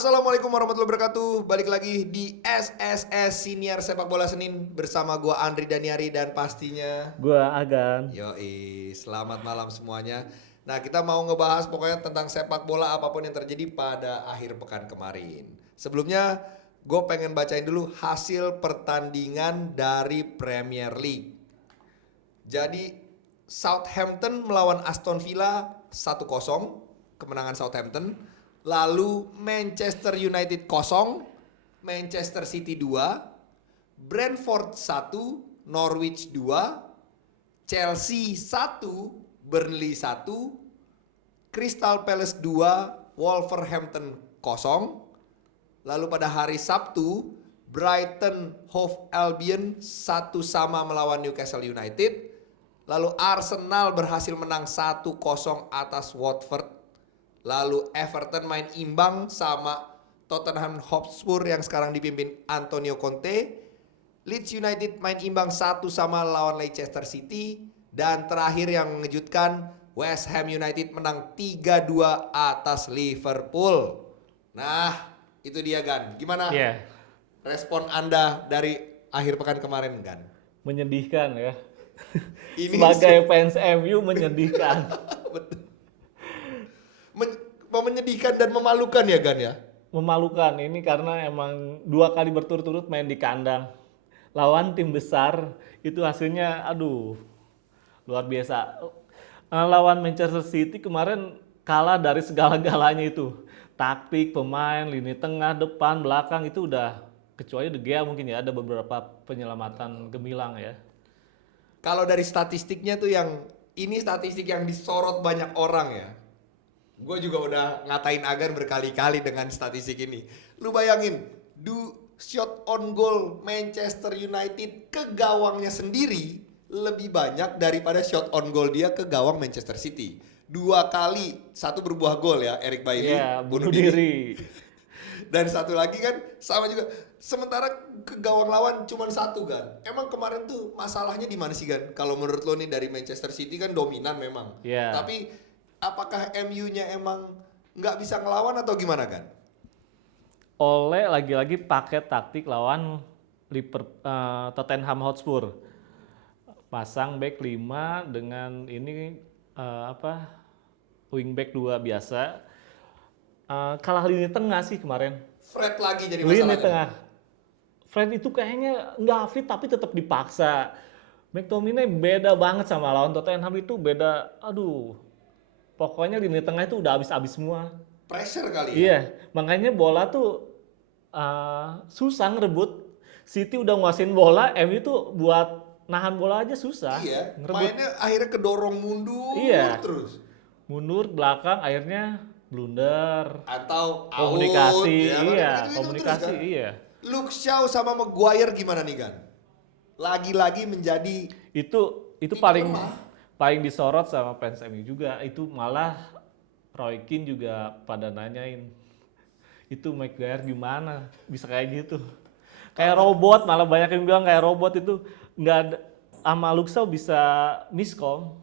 Assalamualaikum warahmatullahi wabarakatuh. Balik lagi di SSS Senior Sepak Bola Senin bersama gua Andri Daniari dan pastinya Gua Agan. Yoi, selamat malam semuanya. Nah, kita mau ngebahas pokoknya tentang sepak bola apapun yang terjadi pada akhir pekan kemarin. Sebelumnya, gue pengen bacain dulu hasil pertandingan dari Premier League. Jadi, Southampton melawan Aston Villa 1-0, kemenangan Southampton. Lalu Manchester United 0, Manchester City 2, Brentford 1, Norwich 2, Chelsea 1, Burnley 1, Crystal Palace 2, Wolverhampton 0. Lalu pada hari Sabtu, Brighton Hove Albion 1-1 melawan Newcastle United. Lalu Arsenal berhasil menang 1-0 atas Watford. Lalu Everton main imbang sama Tottenham Hotspur yang sekarang dipimpin Antonio Conte. Leeds United main imbang 1-1 lawan Leicester City. Dan terakhir yang mengejutkan, West Ham United menang 3-2 atas Liverpool. Nah, itu dia Gan. Gimana respon Anda dari akhir pekan kemarin Gan? Menyedihkan ya. Ini Sebagai fans MU menyedihkan. Betul. Menyedihkan dan memalukan ya Gan ya? Memalukan ini karena emang 2 kali berturut-turut main di kandang. Lawan tim besar itu hasilnya aduh luar biasa. Lawan Manchester City kemarin kalah dari segala-galanya itu. Taktik, pemain, lini tengah, depan, belakang itu udah, kecuali De Gea mungkin ya ada beberapa penyelamatan gemilang ya. Kalau dari statistiknya tuh ini statistik yang disorot banyak orang ya. Gue juga udah ngatain Agan berkali-kali dengan statistik ini. Lu bayangin, shot on goal Manchester United ke gawangnya sendiri lebih banyak daripada shot on goal dia ke gawang Manchester City. 2 kali, 1 berbuah gol ya, Eric Bailly Bunuh diri. Dan 1 lagi kan sama juga. Sementara ke gawang lawan cuma 1 kan. Emang kemarin tuh masalahnya di mana sih Gan? Kalau menurut lo nih dari Manchester City kan dominan memang. Tapi apakah MU-nya emang nggak bisa ngelawan atau gimana Gan? Oleh lagi-lagi pakai taktik lawan Tottenham Hotspur. Pasang back 5 dengan ini wingback 2 biasa. Kalah lini tengah sih kemarin. Fred lagi jadi masalahnya. Lini tengah. Fred itu kayaknya nggak fit tapi tetap dipaksa. McTominay beda banget sama lawan Tottenham itu beda. Aduh. Pokoknya lini tengah itu udah habis-habis semua. Pressure kali ya? Iya, makanya bola tuh susah ngerebut. City udah nguasain bola, MU tuh buat nahan bola aja susah. Iya, ngerebut. mainnya akhirnya kedorong mundur terus. Mundur belakang akhirnya blunder. Atau komunikasi, out, ya, komunikasi, terus, kan? iya. Luke Shaw sama Maguire gimana nih Gan? Lagi-lagi menjadi itu paling disorot sama fans MU juga. Itu malah Roy Keane juga pada nanyain itu Maguire gimana bisa kayak gitu, kayak robot, malah banyak yang bilang kayak robot itu nggak ada, sama Luke Shaw bisa miscom.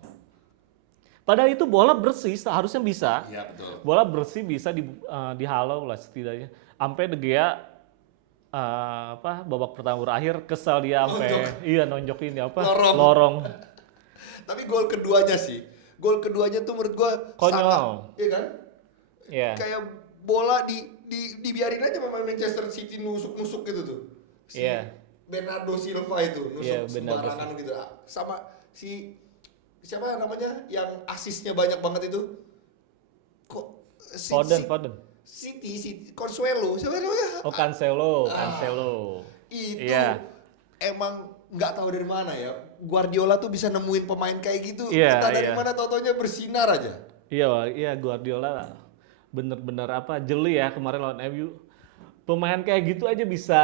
Padahal itu bola bersih, seharusnya bisa. Iya, betul. Bola bersih bisa dihalau lah setidaknya. Sampai De Gea babak pertama berakhir kesal dia sampai nonjok ini lorong. Tapi gol keduanya tuh menurut gua konyol. Iya kan? Iya. Kayak bola dibiarin aja sama Manchester City nusuk-nusuk gitu tuh. Bernardo Silva itu nusuk sembarangan gitu. Sama siapa namanya yang asisnya banyak banget itu? Foden. City Consuelo. Siapa namanya? Cancelo. Itu emang nggak tahu dari mana ya. Guardiola tuh bisa nemuin pemain kayak gitu. Entah dari mana totonya bersinar aja. Iya Guardiola bener-bener jeli ya kemarin lawan MU. Pemain kayak gitu aja bisa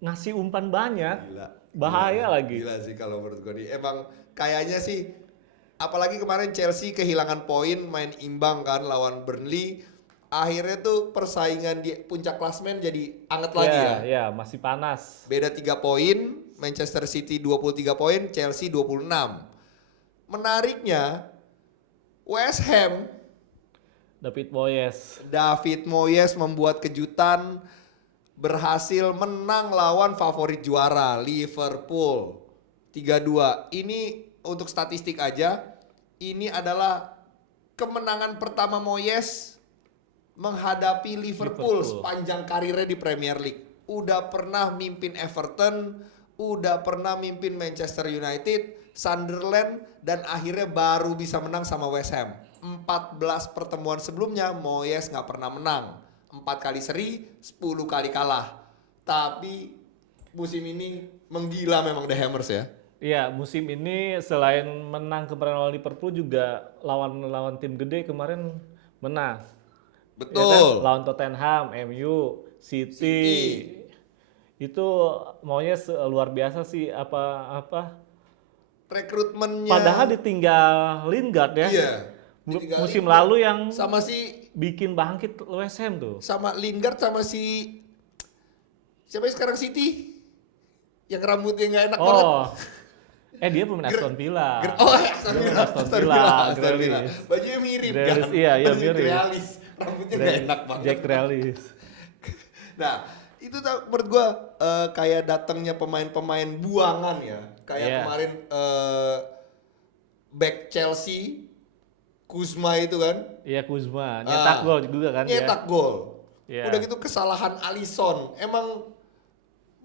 ngasih umpan banyak. Bahaya lagi. Gila sih kalau menurut gue nih. Emang kayaknya sih, apalagi kemarin Chelsea kehilangan poin main imbang kan lawan Burnley. Akhirnya tuh persaingan di puncak klasmen jadi anget lagi ya. Iya, masih panas. Beda 3 poin, Manchester City 23 poin, Chelsea 26. Menariknya, West Ham David Moyes. David Moyes membuat kejutan, berhasil menang lawan favorit juara Liverpool 3-2. Ini untuk statistik aja, ini adalah kemenangan pertama Moyes menghadapi Liverpool sepanjang karirnya di Premier League. Udah pernah mimpin Everton, udah pernah mimpin Manchester United, Sunderland, dan akhirnya baru bisa menang sama West Ham. 14 pertemuan sebelumnya Moyes nggak pernah menang. 4 kali seri, 10 kali kalah. Tapi musim ini menggila memang The Hammers ya. Iya, musim ini selain menang kemarin lawan Liverpool juga lawan tim gede kemarin menang. Betul. Ya kan? Lawan Tottenham, MU, City. Itu Moyes luar biasa sih apa. Rekrutmennya. Padahal ditinggal Lingard ya. Iya. Musim lalu yang sama si bikin bangkit West Ham tuh. sama Lingard sama si siapa yang sekarang City? Yang rambutnya nggak enak banget. Oh. Dia pemain Aston Villa. Aston Villa. Grealish. Bajunya mirip Grealish, kan? iya Bajunya mirip. Grealish. Rambutnya nggak enak banget. Jack Grealish. Nah, itu menurut gua kayak datangnya pemain-pemain buangan ya. Kayak kemarin back Chelsea, Kuzma itu kan. Iya, Kuzma. Nyetak gol juga kan. Nyetak gol. Iya. Udah gitu kesalahan Alisson. Emang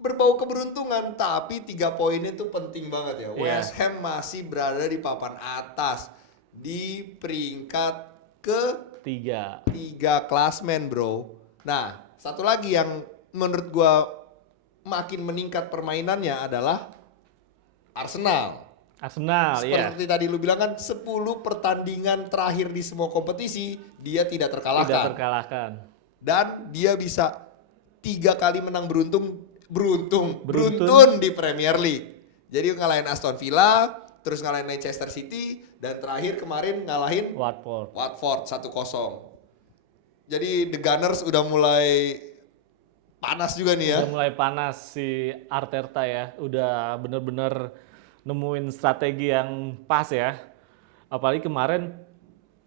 berbau keberuntungan, tapi 3 poin itu penting banget ya. Iya. West Ham masih berada di papan atas. Di peringkat ke 3 klasmen bro. Nah, satu lagi yang menurut gua makin meningkat permainannya adalah Arsenal. Arsenal, iya. Seperti tadi lu bilang kan 10 pertandingan terakhir di semua kompetisi dia tidak terkalahkan. Tidak terkalahkan. Dan dia bisa 3 kali menang beruntun di Premier League. Jadi ngalahin Aston Villa, terus ngalahin Manchester City, dan terakhir kemarin ngalahin Watford 1-0. Jadi The Gunners udah mulai panas juga nih ya. Udah mulai panas si Arteta ya. Udah bener-bener nemuin strategi yang pas ya. Apalagi kemarin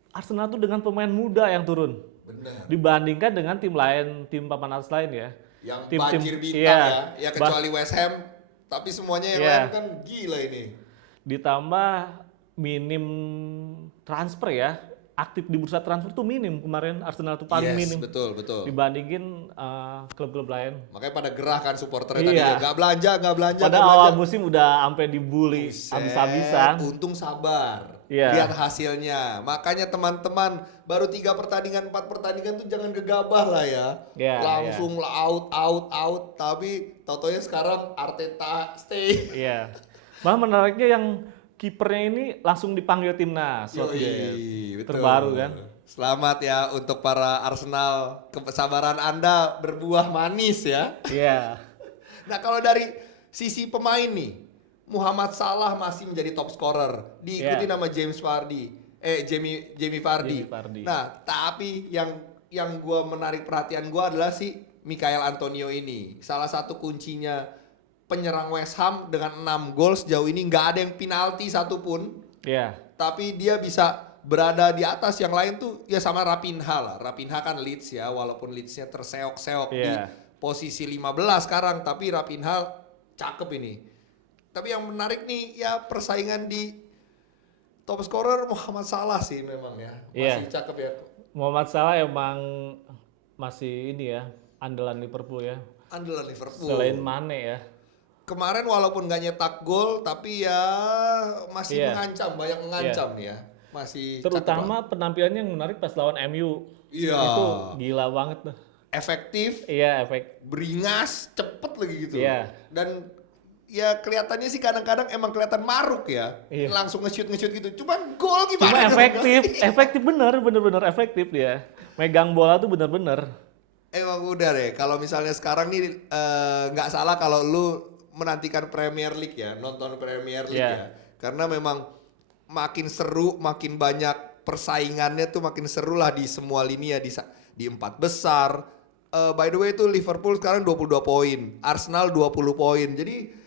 Arsenal tuh dengan pemain muda yang turun. Benar. Dibandingkan dengan tim lain, tim papan atas lain ya. Yang Tim-tim, banjir bintang ya kecuali West Ham, tapi semuanya yang lain kan gila ini. Ditambah minim transfer ya, aktif di bursa transfer tuh minim kemarin Arsenal tuh paling minim. Betul. Dibandingin klub-klub lain. Makanya pada gerah kan supporternya tadi ya, nggak belanja. Pada awal musim udah sampai dibully habis-habisan. Untung sabar. Iya. Lihat hasilnya. Makanya teman-teman baru 3 pertandingan, 4 pertandingan tuh jangan gegabah lah ya. Langsung out. Tapi tautonya sekarang Arteta stay. Iya. Malah menariknya yang kipernya ini langsung dipanggil timnas. Terbaru kan. Selamat ya untuk para Arsenal. Kesabaran Anda berbuah manis ya. Iya. Nah kalau dari sisi pemain nih, Muhammad Salah masih menjadi top scorer, diikuti nama Jamie Vardy. Nah, tapi yang gua menarik perhatian gua adalah si Michail Antonio ini. Salah satu kuncinya penyerang West Ham dengan 6 gol sejauh ini, nggak ada yang penalti satupun. Iya. Tapi dia bisa berada di atas yang lain tuh ya sama Raphinha lah. Raphinha kan Leeds ya, walaupun Leeds-nya terseok-seok di posisi 15 sekarang, tapi Raphinha cakep ini. Tapi yang menarik nih ya persaingan di top scorer Muhammad Salah sih memang ya. Masih cakep ya. Muhammad Salah emang masih ini ya, andalan Liverpool ya. Andalan Liverpool. Selain Mane ya. Kemarin walaupun gak nyetak gol tapi ya masih banyak mengancam nih ya. Masih terutama penampilannya yang menarik pas lawan MU. Iya. Itu gila banget tuh. Efektif. Iya, beringas, cepet lagi gitu. Iya. Dan ya kelihatannya sih kadang-kadang emang kelihatan maruk ya. Iya. Langsung nge-shoot gitu. Cuman gol gimana? Cuma efektif bener-bener efektif dia. Megang bola tuh bener-bener. Emang udah deh, kalau misalnya sekarang nih nggak salah kalau lu menantikan Premier League ya, nonton Premier League ya. Karena memang makin seru, makin banyak persaingannya tuh makin seru lah di semua lini ya, di 4 besar. By the way itu Liverpool sekarang 22 poin, Arsenal 20 poin. Jadi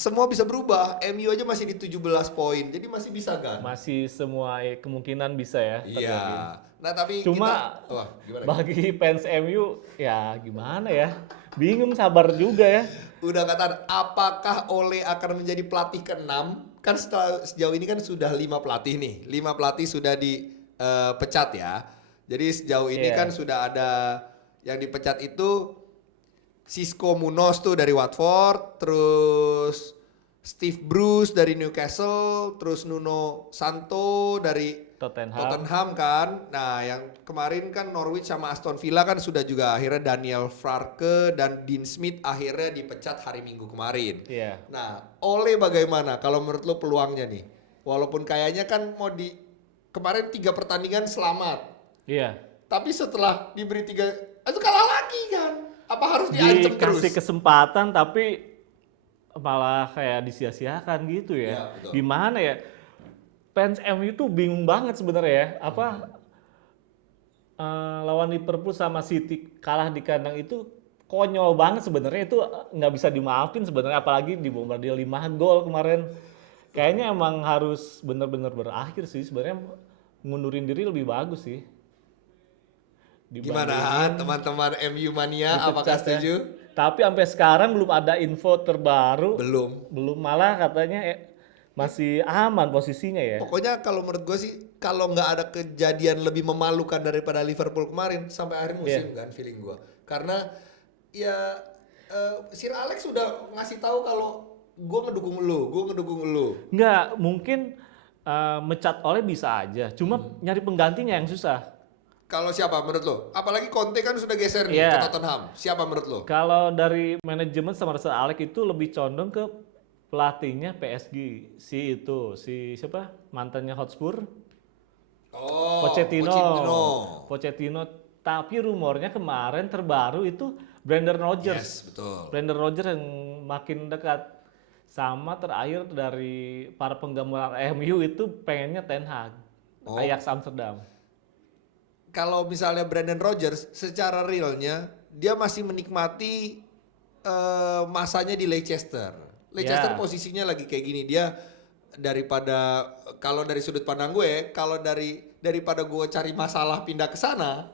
semua bisa berubah. MU aja masih di 17 poin. Jadi masih bisa kan? Masih semua kemungkinan bisa ya Iya. terjadi. Nah, tapi Cuma kita wah, gimana? bagi fans MU ya gimana ya? Bingung sabar juga ya. Udah kata apakah Ole akan menjadi pelatih ke-6? Kan sejauh ini kan sudah 5 pelatih nih. 5 pelatih sudah dipecat ya. Jadi sejauh ini Iya. kan sudah ada yang dipecat itu Xisco Munoz tuh dari Watford, terus Steve Bruce dari Newcastle, terus Nuno Santo dari Tottenham kan. Nah, yang kemarin kan Norwich sama Aston Villa kan sudah juga akhirnya Daniel Farke dan Dean Smith akhirnya dipecat hari Minggu kemarin. Iya. Nah, Ole bagaimana kalau menurut lo peluangnya nih? Walaupun kayaknya kan kemarin 3 pertandingan selamat. Iya. Tapi setelah diberi 3 itu kalah lagi kan? Apa harus diancam terus? Dikasih kesempatan tapi malah kayak disia-siakan gitu ya. Iya, betul. Gimana ya? Fans MU tuh bingung banget sebenarnya ya. Lawan Liverpool sama City kalah di kandang itu konyol banget sebenarnya, itu nggak bisa dimaafin sebenarnya, apalagi dibombardir 5 gol kemarin. Kayaknya emang harus benar-benar berakhir sih sebenarnya, ngundurin diri lebih bagus sih. Gimana teman-teman MU mania, apakah Dipecat ya. setuju? Tapi sampai sekarang belum ada info terbaru. Belum. Malah katanya masih aman posisinya ya. Pokoknya kalau menurut gue sih, kalau nggak ada kejadian lebih memalukan daripada Liverpool kemarin sampai akhir musim kan feeling gue. Karena ya Sir Alex sudah ngasih tahu kalau gue ngedukung lu. Nggak, mungkin mecat oleh bisa aja. Cuma nyari penggantinya yang susah. Kalau siapa menurut lo? Apalagi Conte kan sudah geser nih Iya. ke Tottenham. Siapa menurut lo? Kalau dari manajemen sama Sir Alex itu lebih condong ke pelatihnya PSG. Si siapa? Mantannya Hotspur. Oh, Pochettino. Tapi rumornya kemarin terbaru itu Brendan Rodgers. Yes, betul. Brendan Rodgers yang makin dekat. Sama terakhir dari para penggemar MU itu pengennya Ten Hag. Ajax Amsterdam. Kalau misalnya Brendan Rodgers, secara realnya dia masih menikmati masanya di Leicester. Leicester posisinya lagi kayak gini, dia daripada kalau dari sudut pandang gue, kalau daripada gue cari masalah pindah ke sana,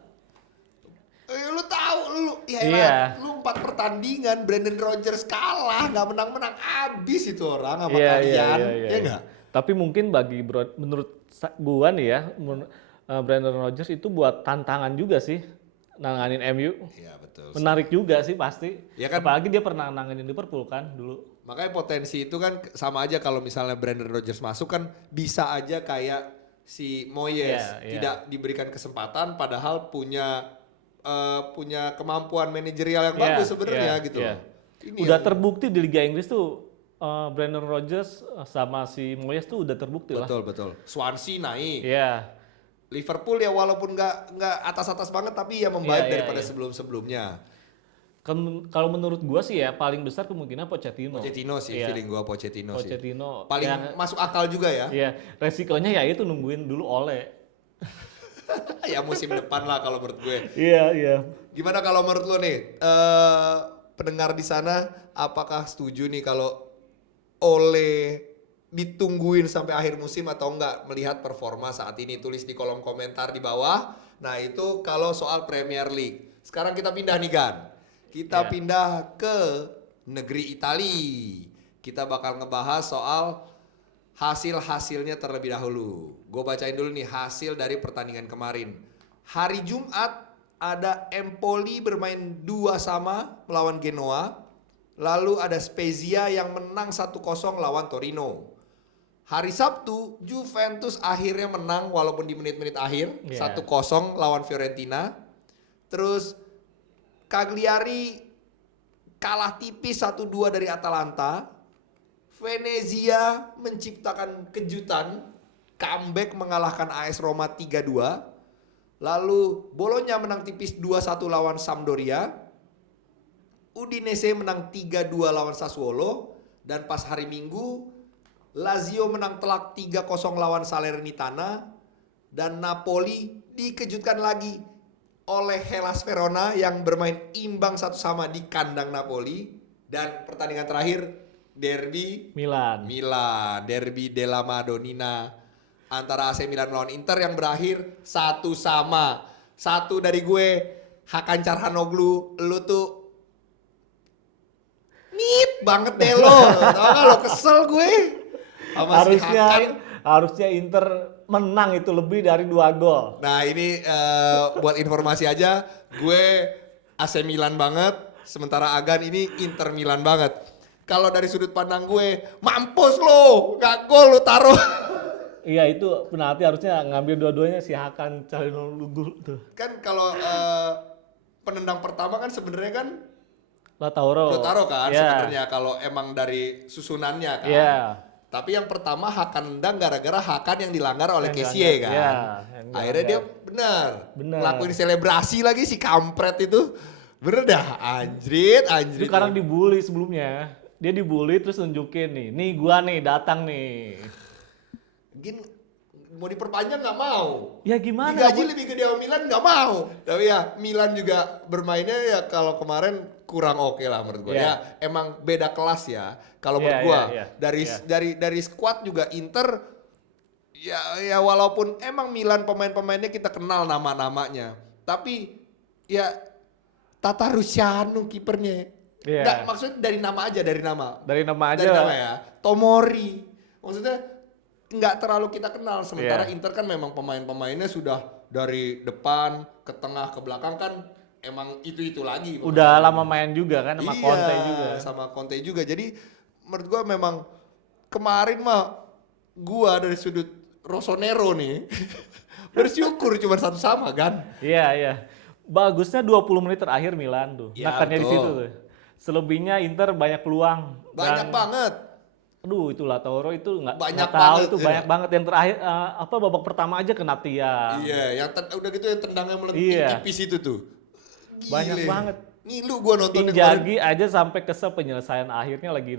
lu tahu lu 4 pertandingan Brendan Rodgers kalah, nggak menang-menang, abis itu orang sama kalian, ya nggak? Tapi mungkin menurut gua nih ya, Brendan Rodgers itu buat tantangan juga sih nanganin MU. Iya betul. Menarik juga sih pasti. Ya kan? Apalagi dia pernah nanganin Liverpool kan dulu. Makanya potensi itu kan sama aja kalau misalnya Brendan Rodgers masuk kan bisa aja kayak si Moyes tidak diberikan kesempatan padahal punya kemampuan manajerial yang bagus sebenarnya gitu loh. Ini udah terbukti di Liga Inggris tuh Brendan Rodgers sama si Moyes tuh udah terbukti lah. Betul. Swansea naik. Iya. Liverpool ya walaupun nggak atas-atas banget tapi ya membaik daripada sebelum-sebelumnya. Kalau menurut gua sih ya paling besar kemungkinan Pochettino sih, feeling gua Pochettino sih. Paling masuk akal juga ya. Iya, resikonya ya itu nungguin dulu Ole. Ya musim depan lah kalau menurut gue. Iya. Gimana kalau menurut lo nih, pendengar di sana, apakah setuju nih kalau Ole ditungguin sampai akhir musim atau enggak melihat performa saat ini? Tulis di kolom komentar di bawah. Nah itu kalau soal Premier League. Sekarang kita pindah nih Gan. Kita pindah ke negeri Itali. Kita bakal ngebahas soal hasil-hasilnya terlebih dahulu. Gue bacain dulu nih hasil dari pertandingan kemarin. Hari Jumat ada Empoli bermain 2-2 melawan Genoa. Lalu ada Spezia yang menang 1-0 lawan Torino. Hari Sabtu, Juventus akhirnya menang walaupun di menit-menit akhir 1-0 lawan Fiorentina. Terus Cagliari kalah tipis 1-2 dari Atalanta. Venezia menciptakan kejutan, comeback mengalahkan AS Roma 3-2. Lalu Bologna menang tipis 2-1 lawan Sampdoria. Udinese menang 3-2 lawan Sassuolo. Dan pas hari Minggu, Lazio menang telak 3-0 lawan Salernitana. Dan Napoli dikejutkan lagi oleh Hellas Verona yang bermain imbang 1-1 di kandang Napoli. Dan pertandingan terakhir, derby Milan. Milan, derby della Madonnina antara AC Milan melawan Inter yang berakhir 1-1. Satu dari gue, Hakan Calhanoglu, lu tuh nit banget deh lo. Tau gak lo, kesel gue sama si Hakan. Harusnya Inter menang itu lebih dari 2 gol. Nah ini buat informasi aja, gue AC Milan banget, sementara Agan ini Inter Milan banget. Kalau dari sudut pandang gue, mampus lo, gak gol lo taruh. Iya itu penalti harusnya ngambil dua-duanya si Hakan Calhanoglu tuh. Kan kalau penendang pertama kan sebenarnya kan Lautaro. lo taruh kan Iya. sebenarnya kalau emang dari susunannya kan. Iya. Tapi yang pertama Hakan nendang gara-gara Hakan yang dilanggar oleh Yang Kessie dilanggar, kan. iya, yang Akhirnya dia dilanggar. Bener. lakuin selebrasi lagi si kampret itu. Bener dah anjrit. Itu karena dibully sebelumnya. Dia dibully terus nunjukin nih gua nih datang nih. Mungkin mau diperpanjang nggak mau. Ya gimana? Gaji lebih gede sama Milan nggak mau. Tapi ya Milan juga bermainnya ya kalau kemarin kurang oke lah menurut gue. Yeah. Ya emang beda kelas ya. Kalau Yeah, menurut gue yeah. dari squad juga Inter ya walaupun emang Milan pemain-pemainnya kita kenal nama-namanya. Tapi ya Tata Rusciano kipernya. Yeah. Nggak, maksudnya dari nama aja. Dari nama aja. Dari nama ya. Tomori. Maksudnya nggak terlalu kita kenal. Sementara Inter kan memang pemain-pemainnya sudah dari depan ke tengah ke belakang kan emang itu lagi. Udah lama main juga kan sama iya, Conte juga. sama Conte juga. Jadi menurut gua memang kemarin mah gua dari sudut Rossonero nih bersyukur cuma 1-1 kan. Iya. Bagusnya 20 menit terakhir Milan tuh. Ya, Nakarnya di betul. situ tuh. Selebihnya Inter banyak peluang. Banyak banget. Aduh itu Lautaro itu nggak Banyak tahu banget, itu iya. banyak banget yang terakhir babak pertama aja kena tiang. Iya, yang udah gitu yang tendangnya melenting Iya. tipis itu tuh. Gile. Banyak banget. Ngilu gua nonton Inzaghi aja sampai kesel penyelesaian akhirnya lagi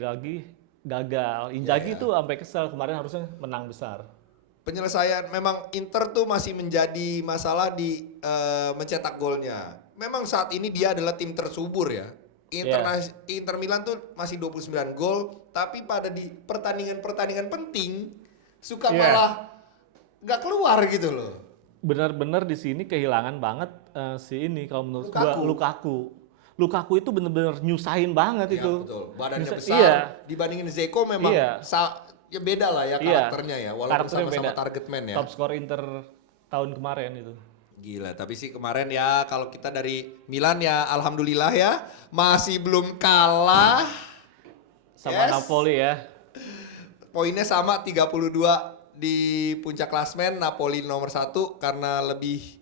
gagal. Inzaghi Iya. tuh sampai kesel kemarin harusnya menang besar. Penyelesaian memang Inter tuh masih menjadi masalah di mencetak golnya. Memang saat ini dia adalah tim tersubur ya. Inter Milan tuh masih 29 gol, tapi pada di pertandingan penting suka malah nggak keluar gitu loh. Benar-benar di sini kehilangan banget si ini kalau menurut gua Lukaku. Lukaku itu benar-benar nyusahin banget Iya, itu. betul. Badannya besar Iya. dibandingin Zeko memang ya beda lah ya karakternya ya, walaupun Karakternya sama-sama beda. target man ya. Top skor Inter tahun kemarin itu. Gila, tapi sih kemarin ya kalau kita dari Milan ya alhamdulillah ya masih belum kalah. Sama Napoli ya. Poinnya sama 32 di puncak klasmen, Napoli nomor 1 karena lebih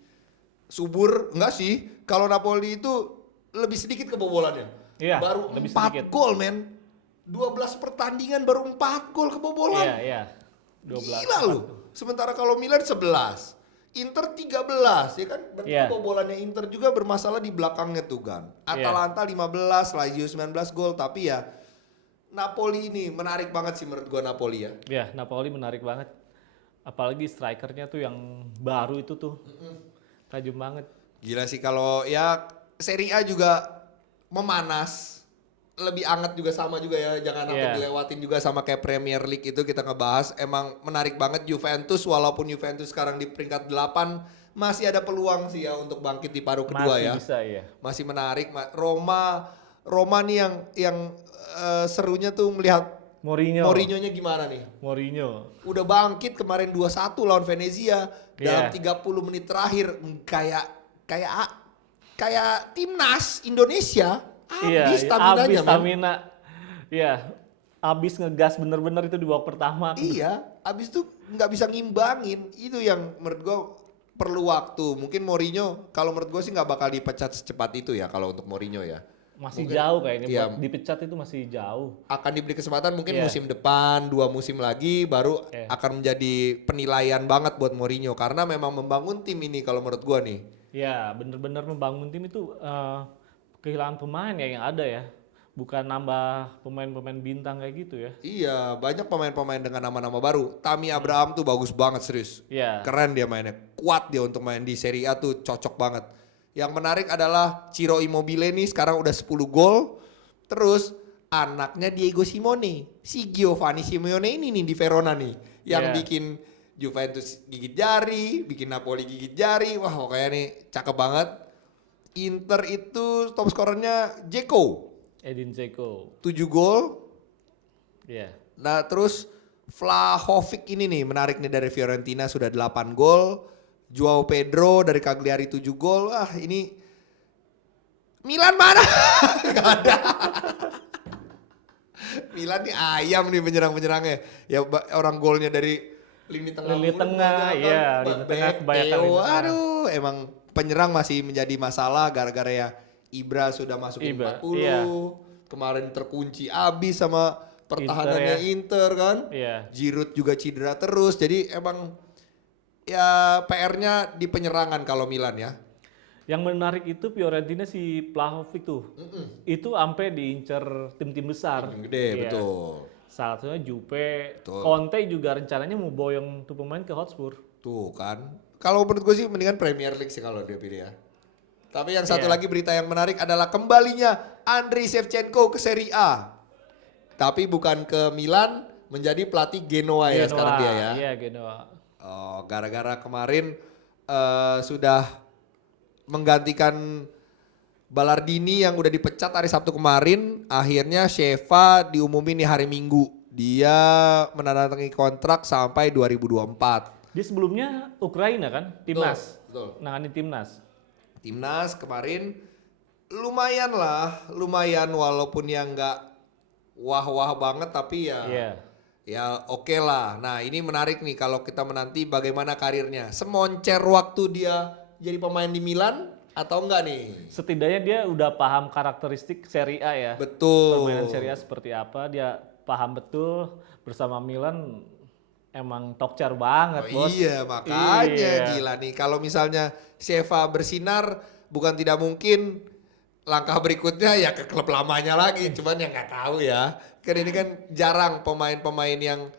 subur. Enggak sih, kalau Napoli itu lebih sedikit kebobolannya. Iya, baru lebih 4 gol men. 12 pertandingan baru 4 gol kebobolan. Iya. 12. Gila lu. Sementara kalau Milan 11. Inter 13 ya kan, berarti kebobolannya Inter juga bermasalah di belakangnya tuh kan. Atalanta 15, Lazio 19 gol, tapi ya Napoli ini menarik banget sih menurut gua Napoli ya. Ya, Napoli menarik banget. Apalagi strikernya tuh yang baru itu tuh. Tajam banget. Gila sih kalau ya Serie A juga memanas. Lebih hangat juga sama juga ya, jangan sampai dilewatin juga sama kayak Premier League itu kita ngebahas. Emang menarik banget Juventus, walaupun Juventus sekarang di peringkat 8 masih ada peluang sih ya untuk bangkit di paruh kedua ya. Masih bisa ya. Masih menarik. Roma nih yang serunya tuh melihat Mourinho-nya gimana nih. Mourinho. Udah bangkit kemarin 2-1 lawan Venezia dalam 30 menit terakhir kayak timnas Indonesia. Habis staminanya, stamina. Iya, habis ngegas bener-bener itu di babak pertama. Iya, habis itu nggak bisa ngimbangin. Itu yang menurut gue perlu waktu. Mungkin Mourinho, kalau menurut gue sih nggak bakal dipecat secepat itu ya kalau untuk Mourinho ya. Masih jauh kayaknya, buat dipecat itu masih jauh. Akan diberi kesempatan mungkin musim depan, 2 musim lagi baru akan menjadi penilaian banget buat Mourinho. Karena memang membangun tim ini kalau menurut gue nih. Iya, bener-bener membangun tim itu kehilangan pemain ya yang ada ya. Bukan nambah pemain-pemain bintang kayak gitu ya. Iya, banyak pemain-pemain dengan nama-nama baru. Tammy Abraham tuh bagus banget serius. Iya. Keren dia mainnya. Kuat dia untuk main di Serie A tuh cocok banget. Yang menarik adalah Ciro Immobile nih sekarang udah 10 gol. Terus anaknya Diego Simone. Si Giovanni Simeone ini nih di Verona nih yang Iya. bikin Juventus gigit jari, bikin Napoli gigit jari. Wah, pokoknya nih cakep banget. Inter itu top skorernya Dzeko, Edin Dzeko. 7 gol. Iya. Nah, terus Vlahovic ini nih menarik nih dari Fiorentina sudah 8 gol. Joao Pedro dari Cagliari 7 gol. Wah, ini Milan mana? Gak ada. Milan nih ayam nih penyerang-penyerangnya. Ya orang golnya dari lini tengah. Lini mulu tengah, kebanyakan. iya, lini tengah kebanyakan lini tengah. Aduh, emang penyerang masih menjadi masalah gara-gara ya Ibra sudah masukin Ibra, 40. iya. Kemarin terkunci abis sama pertahanannya ya. Inter kan. Iya. Giroud juga cedera terus. Jadi emang ya PR-nya di penyerangan kalau Milan ya. Yang menarik itu Fiorentina si Vlahovic tuh. Itu sampai diincar tim-tim besar. Tim gede, Iya. betul. Salah satunya Juve. Betul. Conte juga rencananya mau boyong tuh pemain ke Hotspur. Tuh kan. Kalau menurut gue sih mendingan Premier League sih kalau dia pilih ya. Tapi yang satu Iya. lagi berita yang menarik adalah kembalinya Andriy Shevchenko ke Serie A. Tapi bukan ke Milan, menjadi pelatih Genoa ya sekarang dia ya. Iya, Genoa. Oh, gara-gara kemarin sudah menggantikan Ballardini yang udah dipecat hari Sabtu kemarin. Akhirnya Sheva diumumin di hari Minggu. Dia menandatangani kontrak sampai 2024. Dia sebelumnya Ukraina kan, timnas. Betul. Nanganin timnas. Timnas kemarin lumayan lah, lumayan walaupun yang nggak wah-wah banget tapi ya Iya. ya oke lah. Nah ini menarik nih kalau kita menanti bagaimana karirnya. Semoncer waktu dia jadi pemain di Milan atau enggak nih? Setidaknya dia udah paham karakteristik Serie A ya. Betul. Permainan Serie A seperti apa, dia paham betul bersama Milan. Emang tokcer banget, Oh bos. iya makanya Iya. gila nih kalau misalnya Sheva bersinar bukan tidak mungkin langkah berikutnya ya ke klub lamanya lagi cuman ya nggak tahu ya kan ini kan jarang pemain-pemain yang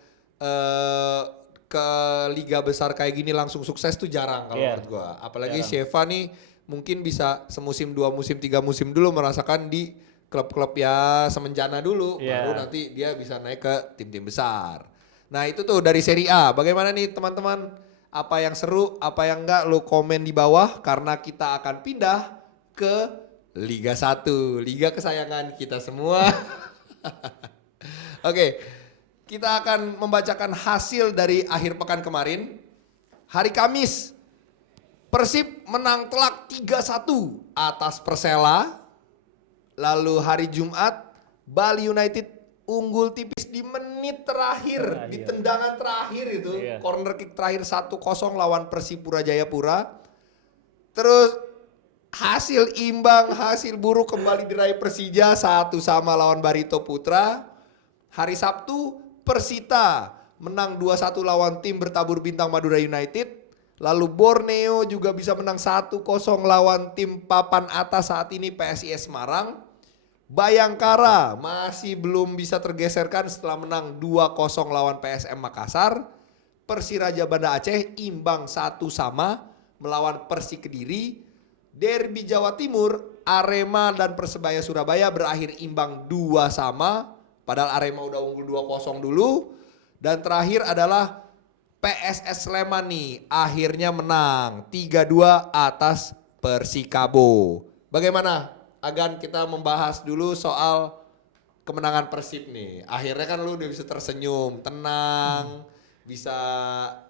ke liga besar kayak gini langsung sukses tuh jarang kalau Iya. menurut gua apalagi Jarang. Sheva nih mungkin bisa semusim 2 musim 3 musim dulu merasakan di klub-klub ya semenjana dulu Iya. baru nanti dia bisa naik ke tim-tim besar. Nah itu tuh dari Serie A. Bagaimana nih teman-teman? Apa yang seru, apa yang enggak lu komen di bawah karena kita akan pindah ke Liga 1, liga kesayangan kita semua. Oke, kita akan membacakan hasil dari akhir pekan kemarin. Hari Kamis, Persib menang telak 3-1 atas Persela. Lalu hari Jumat, Bali United unggul tipis di menit terakhir, di tendangan terakhir itu, Iya. corner kick terakhir 1-0 lawan Persipura Jayapura. Terus hasil imbang, hasil buruk kembali diraih Persija 1-1 lawan Barito Putra. Hari Sabtu Persita menang 2-1 lawan tim bertabur bintang Madura United. Lalu Borneo juga bisa menang 1-0 lawan tim papan atas saat ini PSIS Semarang. Bayangkara masih belum bisa tergeserkan setelah menang 2-0 lawan PSM Makassar. Persiraja Banda Aceh imbang 1-1 melawan Persik Kediri. Derby Jawa Timur, Arema dan Persebaya Surabaya berakhir imbang 2-2. Padahal Arema udah unggul 2-0 dulu. Dan terakhir adalah PSS Sleman nih akhirnya menang 3-2 atas Persikabo. Bagaimana? Agan kita membahas dulu soal kemenangan Persib nih. Akhirnya kan lu udah bisa tersenyum, tenang, bisa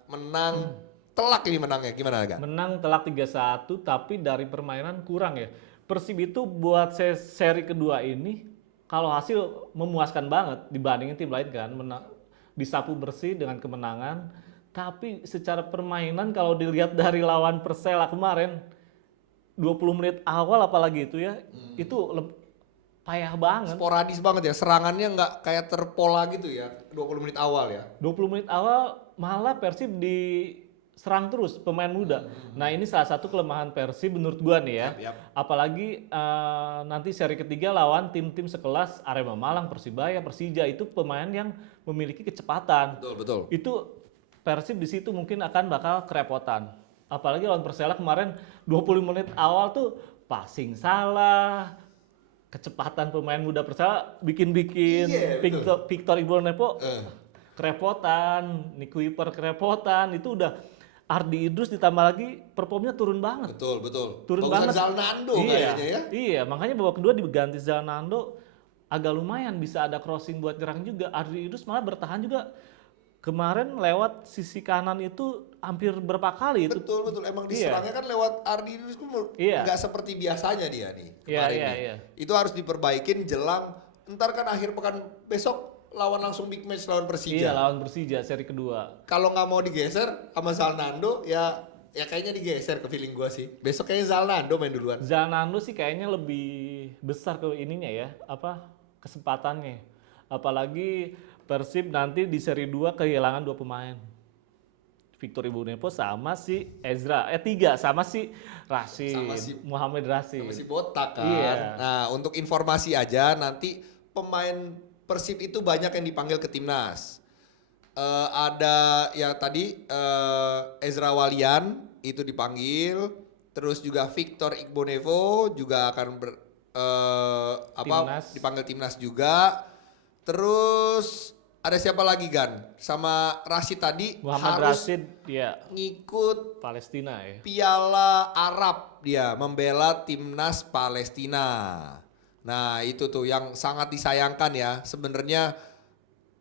menang. Telak ini menangnya, gimana Agan? Menang telak 3-1 tapi dari permainan kurang ya. Persib itu buat seri kedua ini kalau hasil memuaskan banget dibandingin tim lain kan. Disapu bersih dengan kemenangan. Tapi secara permainan kalau dilihat dari lawan Persela kemarin 20 menit awal apalagi itu ya, itu payah banget. Sporadis banget ya, serangannya nggak kayak terpola gitu ya, 20 menit awal ya. 20 menit awal malah Persib diserang terus pemain muda. Nah ini salah satu kelemahan Persib menurut gua nih ya. Yap. Apalagi nanti seri ketiga lawan tim-tim sekelas Arema Malang, Persibaya, Persija itu pemain yang memiliki kecepatan. Betul, betul. Itu Persib di situ mungkin akan bakal kerepotan. Apalagi lawan Persela kemarin 20 menit awal tuh passing salah, kecepatan pemain muda Persela bikin Iya, betul. Victor Ibornepo Eh, kerepotan, Nick Kuiper kerepotan, itu udah Ardi Idrus ditambah lagi performnya turun banget. betul, betul. Turun Bagusan banget. Zalnando Iya, kayaknya ya. iya, makanya babak kedua diganti Zalnando agak lumayan bisa ada crossing buat nyerang juga. Ardi Idrus malah bertahan juga. Kemarin lewat sisi kanan itu hampir berapa kali itu. Betul, betul. Emang Iya. diserangnya kan lewat Ardi Idrus Iya. nggak seperti biasanya dia nih Iya, kemarin iya, nih. iya. Itu harus diperbaikin jelang ntar kan akhir pekan besok lawan langsung big match lawan Iya, Persija. lawan Persija seri kedua. Kalau nggak mau digeser sama Zalnando ya kayaknya digeser ke feeling gua sih. Besok kayaknya Zalnando main duluan. Zalnando sih kayaknya lebih besar ke ininya ya, kesempatannya. Apalagi Persib nanti di seri 2 kehilangan 2 pemain. Victor Ibornepo sama si Ezra, 3 sama si Rashid, Sama si- Muhammad Rashid. Masih botak kan. Iya. Nah, untuk informasi aja nanti pemain Persib itu banyak yang dipanggil ke timnas. Ada yang tadi Ezra Walian itu dipanggil, terus juga Victor Ibornepo juga akan Timnas. dipanggil timnas juga. Terus ada siapa lagi Gan? Sama Rashid tadi Muhammad harus Rashid ya ngikut Palestina ya. Piala Arab dia membela timnas Palestina. Nah itu tuh yang sangat disayangkan ya sebenarnya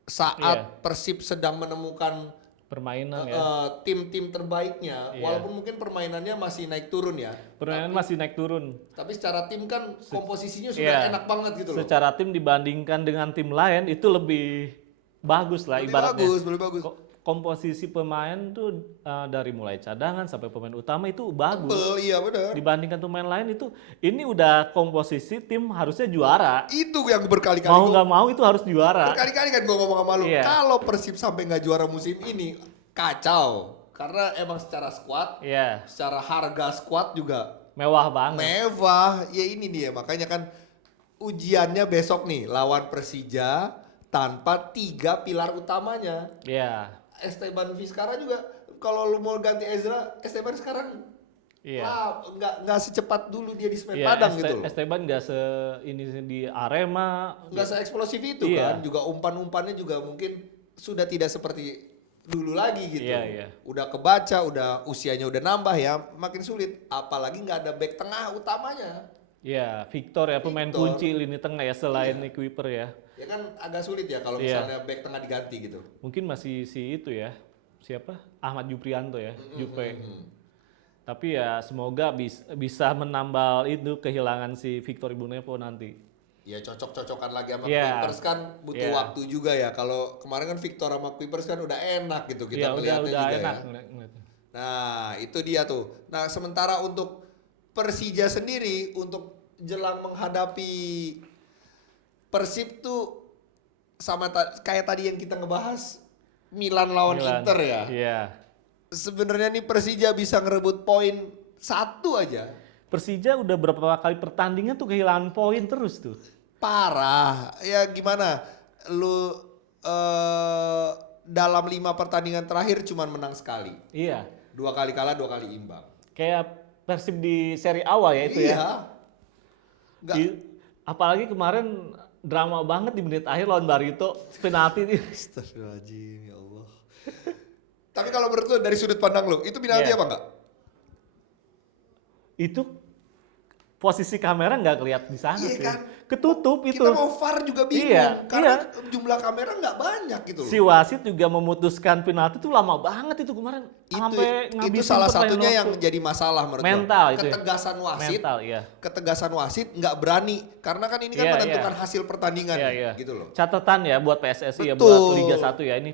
saat Iya. Persib sedang menemukan Permainan ya. tim-tim terbaiknya, Iya. walaupun mungkin permainannya masih naik turun ya. Permainan masih naik turun. Tapi secara tim kan komposisinya sudah Iya. enak banget gitu loh. Secara tim dibandingkan dengan tim lain itu lebih bagus lah Lebih ibaratnya. bagus, lebih bagus. Komposisi pemain tuh dari mulai cadangan sampai pemain utama itu bagus. Tebel, iya benar. Dibandingkan pemain lain itu ini udah komposisi tim harusnya juara. Itu yang berkali-kali Mau gua- nggak mau itu harus juara. Berkali-kali kan gue ngomong sama lu, Iya. kalau Persib sampai nggak juara musim ini, kacau. Karena emang secara squad, Iya, secara harga squad juga mewah banget. mewah. Ya ini dia, makanya kan ujiannya besok nih, lawan Persija tanpa 3 pilar utamanya. Iya, Esteban Vizcarra juga, kalau lu mau ganti Ezra, Esteban sekarang iya. nggak secepat dulu dia di Semen Iya, Padang gitu loh. Esteban nggak ini di Arema. Nggak se-eksplosif itu Iya. kan, juga umpan-umpannya juga mungkin sudah tidak seperti dulu lagi gitu. Iya, iya. Udah kebaca, udah usianya udah nambah ya, makin sulit. Apalagi nggak ada back tengah utamanya. Iya, Victor ya pemain Victor. kunci lini tengah ya selain Iya. Nick Kuiper ya. Ya kan agak sulit ya kalau Iya. misalnya back tengah diganti gitu. Mungkin masih si itu ya. Siapa? Ahmad Juprianto ya, Jupe. Tapi ya semoga bisa menambal itu kehilangan si Victor Ibornepo nanti. Ya cocok-cocokan lagi sama Iya. Kuipers kan butuh Iya. waktu juga ya. Kalau kemarin kan Victor sama Kuipers kan udah enak gitu kita Iya, melihatnya udah juga enak ya. ngeliatnya. Nah, itu dia tuh. Nah, sementara untuk Persija sendiri untuk jelang menghadapi Persib tuh sama kayak tadi yang kita ngebahas Milan lawan Milan. Inter ya. Iya. Sebenarnya nih Persija bisa ngerebut poin 1 aja. Persija udah berapa kali pertandingan tuh kehilangan poin terus tuh. Parah. Ya gimana? Lu dalam 5 pertandingan terakhir cuman menang sekali. Iya. 2 kali kalah, 2 kali imbang. Kayak Persib di seri awal ya itu ya. Iya. Nggak, Apalagi kemarin drama banget di menit akhir lawan Barito penalti. Astagfirullahaladzim, ya Allah. Tapi kalau menurut lu dari sudut pandang lu, itu penalti Iya. apa enggak? Itu posisi kamera nggak kelihatan di sana Iya sih. kan? Ketutup itu. Kita mau VAR juga bingung, Iya, karena jumlah kamera nggak banyak gitu loh. Si wasit juga memutuskan penalti itu lama banget itu kemarin. Sampai itu ngabisin salah pertandingan satunya yang waktu. jadi masalah menurut gua. Mental itu ya. Ketegasan wasit, Mental, iya. ketegasan wasit nggak berani karena kan ini kan Iya, menentukan iya. hasil pertandingan Iya, iya. gitu loh. Catatan ya buat PSSI ya, Betul. buat Liga 1 ya. Ini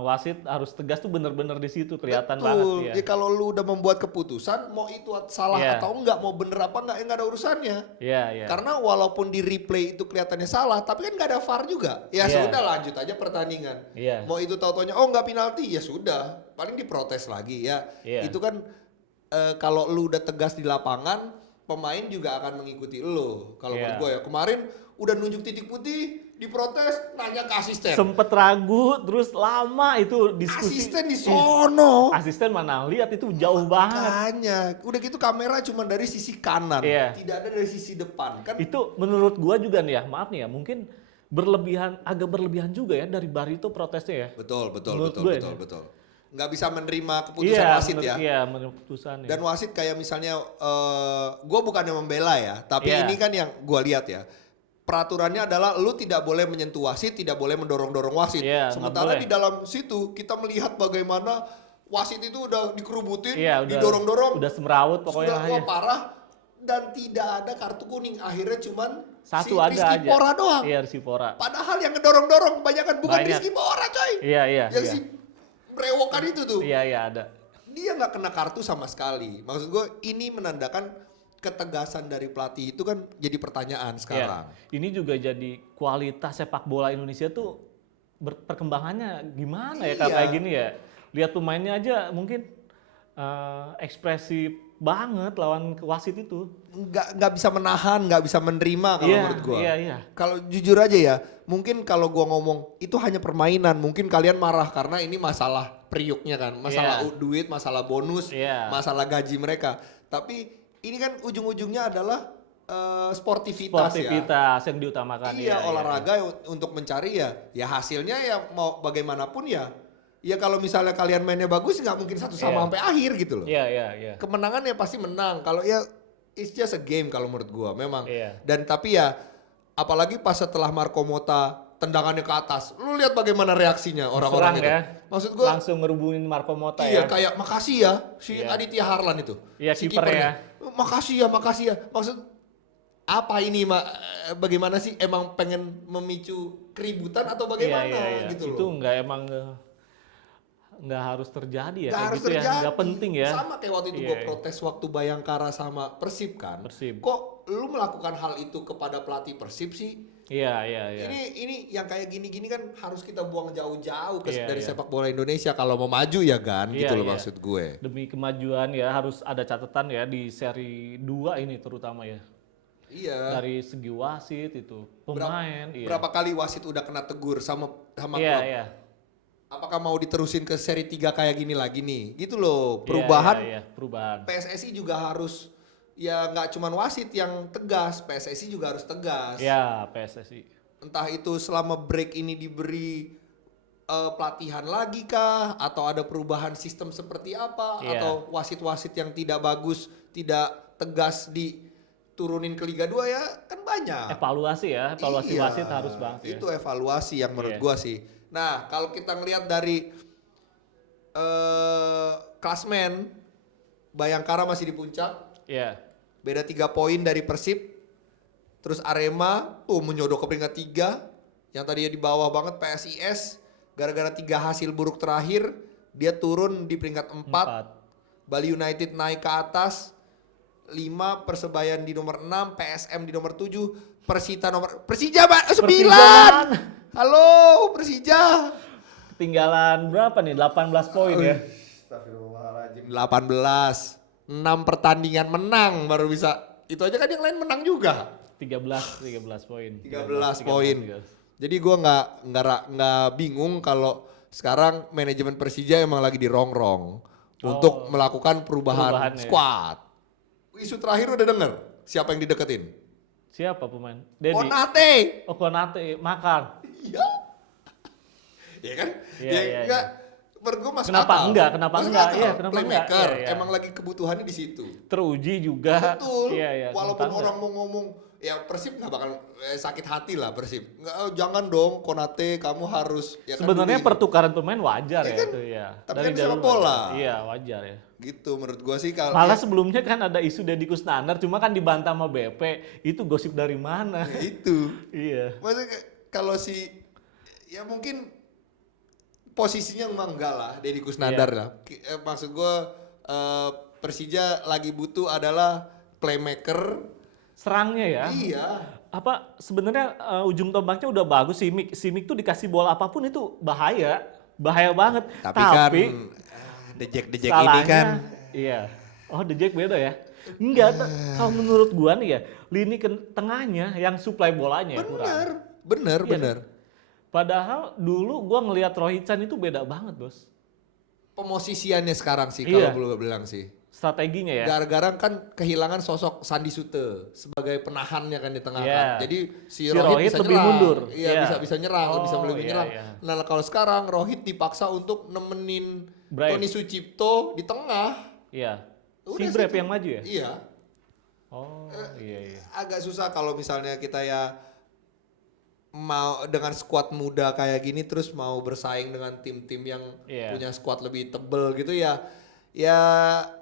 wasit harus tegas tuh bener-bener di situ kelihatan banget. Betul. Ya. Ya kalau lu udah membuat keputusan mau itu salah Iya. atau enggak, mau bener apa enggak, ya nggak ada urusannya. Iya, iya. Karena walaupun di replay itu kelihatannya salah, tapi kan nggak ada VAR juga. Ya Iya. sudah lanjut aja pertandingan. Iya. Mau itu tau-taunya oh nggak penalti, ya sudah. Paling diprotes lagi ya. Iya. Itu kan kalau lu udah tegas di lapangan, pemain juga akan mengikuti lu. Kalau Iya. menurut gue ya kemarin udah nunjuk titik putih, diprotes, nanya ke asisten. Sempet ragu, terus lama itu diskusi. Asisten di sono. Asisten mana lihat itu jauh banget. Makanya, udah gitu kamera cuma dari sisi kanan, Iya. tidak ada dari sisi depan kan. Itu menurut gua juga nih ya, maaf nih ya, mungkin agak berlebihan juga ya dari Barito protesnya ya. Betul, Menurut betul, gue betul, ya. betul. Nggak bisa menerima keputusan wasit ya. Iya, menurut keputusan ya. Dan wasit kayak misalnya, gue bukannya membela ya, tapi Iya. ini kan yang gue lihat ya. Peraturannya adalah lu tidak boleh menyentuh wasit, tidak boleh mendorong-dorong wasit. Iya, nggak Sementara boleh. di dalam situ kita melihat bagaimana wasit itu udah dikerubutin, Iya, didorong-dorong, udah semrawut pokoknya sudah lah ya. wah parah dan tidak ada kartu kuning. Akhirnya cuman Satu si ada Rizky aja. Pora doang. Iya, Rizky Pora. Padahal yang ngedorong-dorong kebanyakan bukan Banyak. Rizky Pora coy. Iya, Yang iya. si brewokan itu tuh. Iya, ada. Dia nggak kena kartu sama sekali. Maksud gue ini menandakan ketegasan dari pelatih itu kan jadi pertanyaan sekarang. Iya. Ini juga jadi kualitas sepak bola Indonesia tuh perkembangannya gimana ya Iya. kayak gini ya. Lihat pemainnya aja mungkin ekspresif banget lawan wasit itu. Nggak bisa menahan, nggak bisa menerima kalau Iya, menurut gue. iya. Kalau jujur aja ya, mungkin kalau gue ngomong itu hanya permainan, mungkin kalian marah karena ini masalah priuknya kan, masalah Iya. duit, masalah bonus, Iya. masalah gaji mereka. Tapi ini kan ujung-ujungnya adalah sportivitas ya. Sportivitas yang diutamakan. Iya, olahraga untuk mencari ya hasilnya ya mau bagaimanapun ya. Ya kalau misalnya kalian mainnya bagus nggak mungkin satu sama Iya. sampai akhir gitu loh. Iya. Kemenangan ya pasti menang. Kalau ya it's just a game kalau menurut gua memang. Iya. Dan tapi ya apalagi pas setelah Marco Motta tendangannya ke atas. Lu lihat bagaimana reaksinya orang-orang Serang itu. ya. Maksud gua Langsung ngerubungin Marco Motta iya ya. kayak makasih ya si Iya. Aditya Harlan itu. Iya, si kiper kipernya. ya. Makasih ya. Maksud apa ini bagaimana sih emang pengen memicu keributan atau bagaimana Iya. gitu Itu loh. nggak harus terjadi ya. Nggak kayak harus gitu terjadi. ya. Nggak penting ya. Sama kayak waktu itu Iya, gue iya. protes waktu Bayangkara sama Persib kan. Persib. Kok lu melakukan hal itu kepada pelatih Persib sih? Iya. Ini yang kayak gini-gini kan harus kita buang jauh-jauh Iya, dari iya. sepak bola Indonesia kalau mau maju ya kan, Iya, gitu loh iya. maksud gue. Demi kemajuan ya harus ada catatan ya di seri 2 ini terutama ya. Iya. Dari segi wasit itu, pemain. Iya. Berapa kali wasit udah kena tegur sama klub? Iya. Apakah mau diterusin ke seri 3 kayak gini lagi nih? Gitu loh. Perubahan Iya, perubahan. PSSI juga harus ya nggak cuman wasit yang tegas, PSSI juga harus tegas. Ya, PSSI. Entah itu selama break ini diberi pelatihan lagi kah, atau ada perubahan sistem seperti apa, Iya. atau wasit-wasit yang tidak bagus, tidak tegas diturunin ke Liga 2 ya kan banyak. Evaluasi ya, evaluasi Iya, wasit harus banget ya. itu evaluasi yang menurut Iya. gua sih. Nah kalau kita ngelihat dari klasmen, Bayangkara masih di puncak, Iya. beda 3 poin dari Persib. Terus Arema tuh menyodok ke peringkat 3, yang tadinya di bawah banget PSIS, gara-gara 3 hasil buruk terakhir dia turun di peringkat 4. Bali United naik ke atas 5, Persebayan di nomor 6, PSM di nomor 7, Persija 9. Persija. Halo Persija. Ketinggalan berapa nih? 18 poin ya. Astagfirullahaladzim. 18. 6 pertandingan menang baru bisa. Itu aja kan yang lain menang juga. 13 poin. 13 poin. Jadi gua nggak bingung kalau sekarang manajemen Persija emang lagi dirongrong untuk melakukan perubahan ya. squad. Isu terakhir udah denger siapa yang dideketin? Siapa pemain? Dedi. Konate. Oh, Konate makan. Iya. Iya kan? Iya, ya iya, enggak. Menurut gua masuk Kenapa akal. enggak? Kenapa Masuk enggak? akal. Iya, kenapa enggak? Playmaker. Iya, iya. Emang lagi kebutuhannya di situ. Teruji juga. Betul. Iya. Walaupun kenapa orang enggak? mau ngomong ya Persib nggak bakal sakit hati lah Persib. Nggak, jangan dong Konate kamu harus. Ya kan Sebenarnya dulu ini. pertukaran pemain wajar Ya ya, kan? itu ya. Tapi Dari kan sepak dulu bola. wajar. Iya, wajar ya. Gitu menurut gua sih kalau Malah ya, sebelumnya kan ada isu Deddy Kusnandar, cuma kan dibantah sama BP. Itu gosip dari mana? ya itu. Iya. Maksudnya kalau ya mungkin posisinya emang enggak lah Deddy Kusnandar Iya. lah. Maksud gua Persija lagi butuh adalah playmaker. Serangnya ya. Iya. Apa sebenarnya ujung tombaknya udah bagus Simic tuh dikasih bola apapun itu bahaya banget. Tapi kan dejek-dejek ini salahnya, kan iya. Oh, The Jack beda ya. Enggak, kalau menurut gua nih ya, lini tengahnya yang suplai bolanya ya kurang. bener. bener, Iya bener. Padahal dulu gua ngelihat Rohit Chan itu beda banget, Bos. Pemosisiannya sekarang sih Iya. kalau boleh bilang sih. Strateginya ya. Gara-gara kan kehilangan sosok Sandi Sute sebagai penahannya kan di tengah Iya. kan. Jadi si Si Rohit Rohit bisa lebih nyerang. mundur. Iya, Iya. bisa nyerang, bisa Oh, lebih iya, nyerang. iya. Nah, kalau sekarang Rohit dipaksa untuk nemenin Brave. Tony Sucipto di tengah. Iya. Si Udah Brave situ. yang maju ya? Iya. Oh, iya iya. Agak susah kalau misalnya kita ya mau dengan skuad muda kayak gini terus mau bersaing dengan tim-tim yang Iya. punya skuad lebih tebel gitu ya. Ya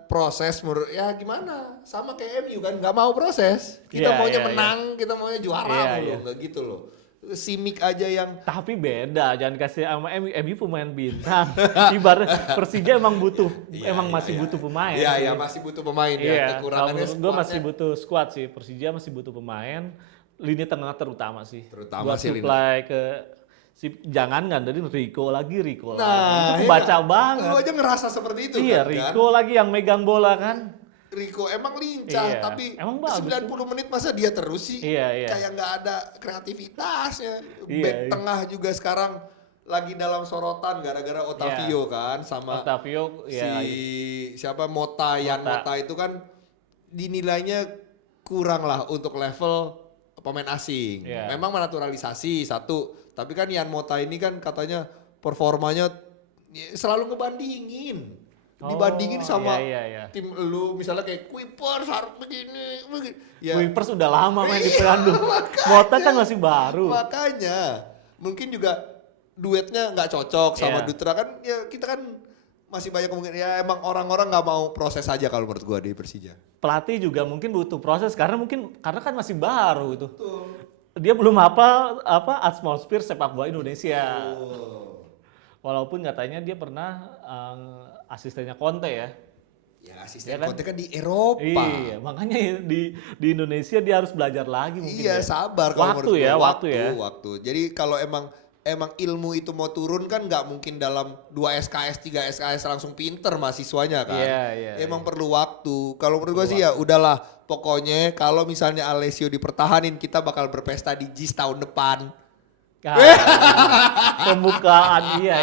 proses menurut ya gimana? Sama kayak MU kan nggak mau proses. Kita Iya, maunya iya, menang, kita maunya juara Iya, mulu, iya. nggak gitu loh. Simic aja yang Tapi beda, jangan kasih sama MU pemain bintang. Ibarat Persija emang butuh, Iya, emang iya, masih iya. butuh pemain. Iya, sih. iya masih butuh pemain ya. Iya, Kekurangannya kalau gue skuadnya. masih butuh squad sih. Persija masih butuh pemain. Lini tengah terutama sih. Terutama Buat sih lini. supply ke jangan ngandelin Rico lagi. Nah, Itu iya. baca banget. Lu aja ngerasa seperti itu Iya, kan? Rico lagi yang megang bola kan. Rico emang lincah Iya, tapi emang bagus 90 menit masa dia terus sih Iya, iya. kayak nggak ada kreativitasnya. Iya, Back iya. tengah juga sekarang lagi dalam sorotan gara-gara Otavio kan sama Otavio si ya siapa Mota Mota. itu kan dinilainya kurang lah untuk level pemain asing. Iya. Memang menaturalisasi satu, tapi kan Yan Mota ini kan katanya performanya selalu ngebandingin. Dibandingin sama iya, iya. tim lu misalnya kayak Kuipers harus begini. Ya, Kuipers udah lama main di Iya, Pekanbaru. Mota kan masih baru. makanya mungkin juga duetnya nggak cocok sama Iya. Dutra kan ya kita kan masih banyak kemungkinan ya emang orang-orang nggak mau proses aja kalau menurut gua di Persija. Pelatih juga mungkin butuh proses karena kan masih baru itu. Dia belum apa atmosfer sepak bola Indonesia. Walaupun katanya dia pernah asistennya Conte ya. Ya asisten Iya kan? Conte kan di Eropa. Iya, makanya di Indonesia dia harus belajar lagi mungkin. Iya ya. sabar kalau Waktu menurut ya, gua. waktu ya. Jadi kalau emang ilmu itu mau turun kan nggak mungkin dalam 2 SKS 3 SKS langsung pinter mahasiswanya kan. Iya, Emang perlu waktu. Kalau menurut gua sih ya udahlah pokoknya kalau misalnya Alessio dipertahanin kita bakal berpesta di JIS tahun depan. Pembukaan, iya.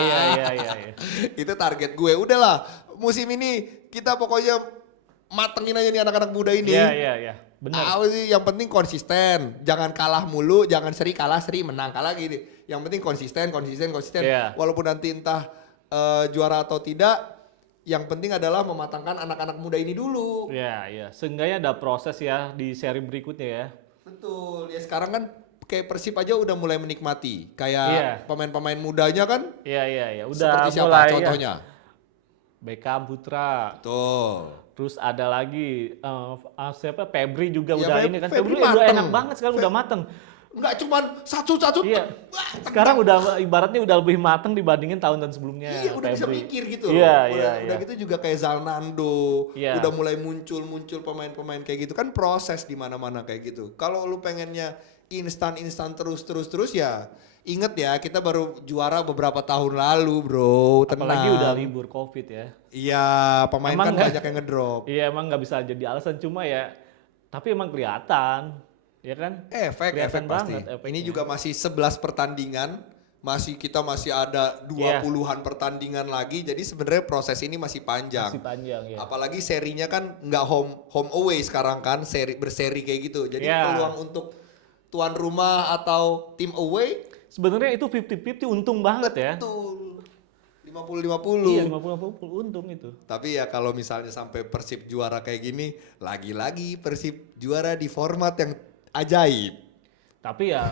Itu target gue. Udahlah musim ini kita pokoknya matengin aja nih anak-anak muda ini. Iya. Benar. Apa sih yang penting konsisten, jangan kalah mulu, jangan seri kalah seri menang kalah gini. Yang penting konsisten. Iya. Walaupun nanti entah juara atau tidak, yang penting adalah mematangkan anak-anak muda ini dulu. Iya. Seenggaknya ada proses ya di seri berikutnya ya. Betul. Ya sekarang kan kayak Persib aja udah mulai menikmati. Kayak Iya. pemain-pemain mudanya kan Iya. Udah seperti siapa mulai contohnya? Beckham Putra. Betul. Terus ada lagi siapa Febri juga Ya, udah ini kan. Febri Febri udah mateng. enak banget sekarang udah mateng. Enggak cuman satu-satu. Iya. Sekarang udah ibaratnya udah lebih mateng dibandingin tahun-tahun sebelumnya. Iya udah bisa Febri. mikir gitu Iya, loh. iya. Udah gitu juga kayak Zalnando. Iya. Udah mulai muncul pemain-pemain kayak gitu kan proses di mana-mana kayak gitu. Kalau lu pengennya instan terus ya inget ya kita baru juara beberapa tahun lalu bro. Tenang. Apalagi udah libur Covid ya. Iya pemain Emang kan nggak- banyak yang ngedrop. Iya emang nggak bisa jadi alasan cuma ya. Tapi emang kelihatan, ya kan? Efek Kelihatan pasti. banget efeknya. Ini juga masih 11 pertandingan. Kita masih ada 20-an pertandingan lagi. Jadi sebenarnya proses ini masih panjang. Masih panjang ya. Apalagi serinya kan nggak home away sekarang kan berseri kayak gitu. Jadi Ya. peluang untuk tuan rumah atau tim away Sebenarnya itu 50-50 untung banget ya. betul 50-50. Iya 50-50 untung itu. Tapi ya kalau misalnya sampai Persib juara kayak gini, lagi-lagi Persib juara di format yang ajaib. Tapi ya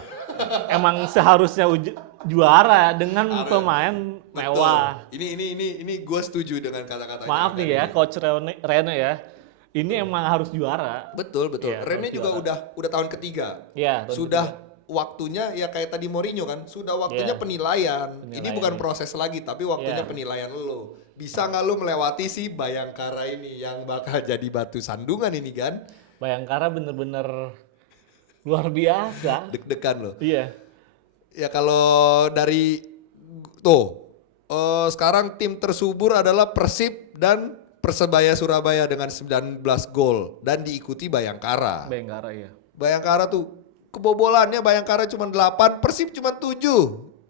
emang seharusnya juara dengan pemain mewah. Ini gue setuju dengan kata-katanya. Maaf nih ya Coach Rene ya. Ini emang harus juara. Betul. Iya, Rene harus juga juara. udah tahun ketiga. Iya. Sudah waktunya ya kayak tadi Mourinho kan, sudah waktunya Iya. penilaian. Ini Penilaian, bukan iya. proses lagi, tapi waktunya Iya. penilaian lo. Bisa nggak lo melewati si Bayangkara ini yang bakal jadi batu sandungan ini kan? Bayangkara bener-bener luar biasa. Deg-degan lo. Iya. Ya kalau dari sekarang tim tersubur adalah Persib dan Persebaya Surabaya dengan 19 gol dan diikuti Bayangkara. Bayangkara ya. Bayangkara tuh kebobolannya Bayangkara cuma 8, Persib cuma 7.